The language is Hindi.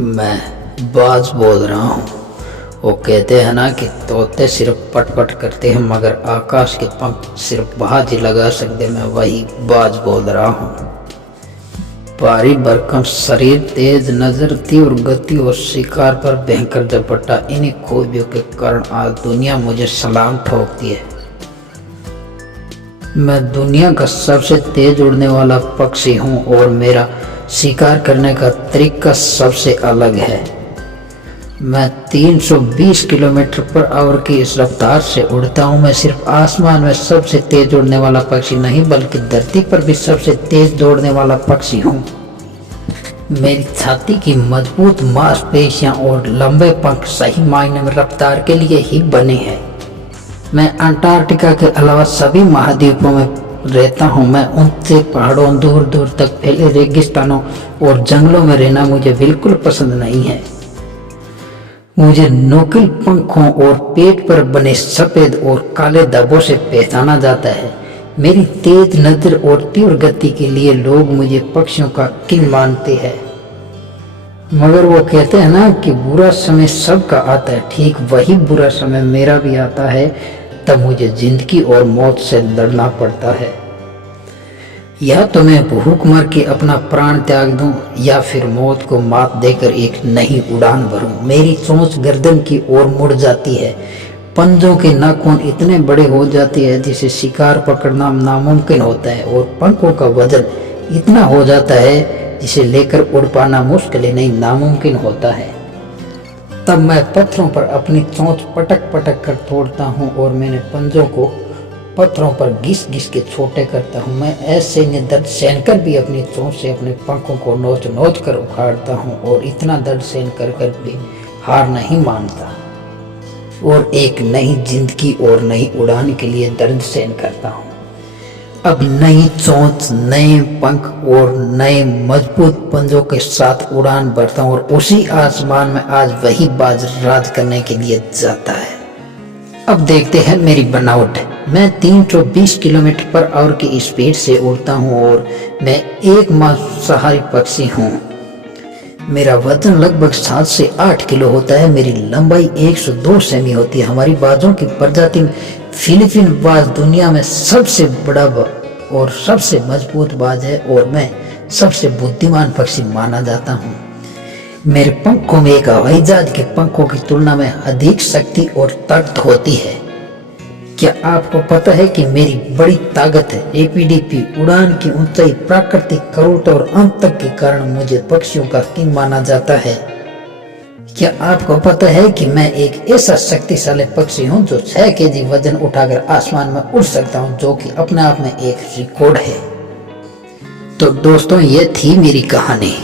मैं बाज बोल रहा हूँ। वो कहते हैं ना कि तोते सिर्फ पटपट करते हैं मगर आकाश के पंख सिर्फ बाज ही लगा सकते। मैं वही बाज बोल रहा हूँ। भारी भरकम शरीर, तेज नजर, तीव्र गति और शिकार पर भयंकर झपट्टा, इन्हीं खूबियों के कारण आज दुनिया मुझे सलाम ठोकती है। मैं दुनिया का सबसे तेज उड़ने वाला पक्षी हूँ और मेरा शिकार करने का तरीका सबसे अलग है। मैं 320 किलोमीटर पर आवर की इस रफ्तार से उड़ता हूँ। मैं सिर्फ आसमान में सबसे तेज उड़ने वाला पक्षी नहीं बल्कि धरती पर भी सबसे तेज दौड़ने वाला पक्षी हूँ। मेरी छाती की मजबूत मांसपेशियाँ और लंबे पंख सही मायने में रफ्तार के लिए ही बने हैं। मैं अंटार्कटिका के अलावा सभी महाद्वीपों में रहता हूँ। मैं ऊंचे पहाड़ों, दूर दूर तक फैले रेगिस्तानों और जंगलों में रहना मुझे बिल्कुल पसंद नहीं है। मुझे नोकील पंखों और पेट पर बने सफेद और काले धब्बों से पहचाना जाता है। मेरी तेज नजर और तीव्र गति के लिए लोग मुझे पक्षियों का किंग मानते हैं। मगर वो कहते हैं ना कि बुरा समय सबका आता है, ठीक वही बुरा समय मेरा भी आता है। तब मुझे जिंदगी और मौत से लड़ना पड़ता है। या तो मैं भूख मर के अपना प्राण त्याग दूं या फिर मौत को मात देकर एक नई उड़ान भरूं। मेरी चोंच गर्दन की ओर मुड़ जाती है। पंजों के नाखून इतने बड़े हो जाते हैं जिसे शिकार पकड़ना नामुमकिन होता है और पंखों का वजन इतना हो जाता है जिसे लेकर उड़ पाना मुश्किल ही नहीं नामुमकिन होता है। तब मैं पत्थरों पर अपनी चोंच पटक पटक कर तोड़ता हूँ और मैंने पंजों को पत्थरों पर घिस घिस के छोटे करता हूँ। मैं ऐसे दर्द सहकर भी अपनी चोंच से अपने पंखों को नोच नोच कर उखाड़ता हूँ और इतना दर्द सहन कर कर भी हार नहीं मानता और एक नई जिंदगी और नई उड़ान के लिए दर्द सहन करता हूँ। अब नई चोंच, नए पंख और नए मजबूत पंजों के साथ उड़ान भरता हूँ और उसी आसमान में आज वही बाज राज करने के लिए जाता है। अब देखते हैं मेरी बनावट। मैं 320 किलोमीटर पर आवर की स्पीड से उड़ता हूँ और मैं एक मांसाहारी पक्षी हूँ। मेरा वजन लगभग 7 से 8 किलो होता है। मेरी लंबाई 102 सेमी होती है। हमारी बाजों की प्रजाति में फिलीपीन बाज दुनिया में सबसे बड़ा और सबसे मजबूत बाज है और मैं सबसे बुद्धिमान पक्षी माना जाता हूँ। मेरे पंखों में एक हवाई जहाज के पंखों की तुलना में अधिक शक्ति और ताकत होती है। क्या आपको पता है कि मेरी बड़ी ताकत है? एपीडीपी उड़ान की ऊंचाई, प्राकृतिक क्रूरता और अंत तक के कारण मुझे पक्षियों का किंग माना जाता है। क्या आपको पता है कि मैं एक ऐसा शक्तिशाली पक्षी हूं जो 6 केजी वजन उठाकर आसमान में उड़ सकता हूं, जो कि अपने आप में एक रिकॉर्ड है। तो दोस्तों, ये थी मेरी कहानी।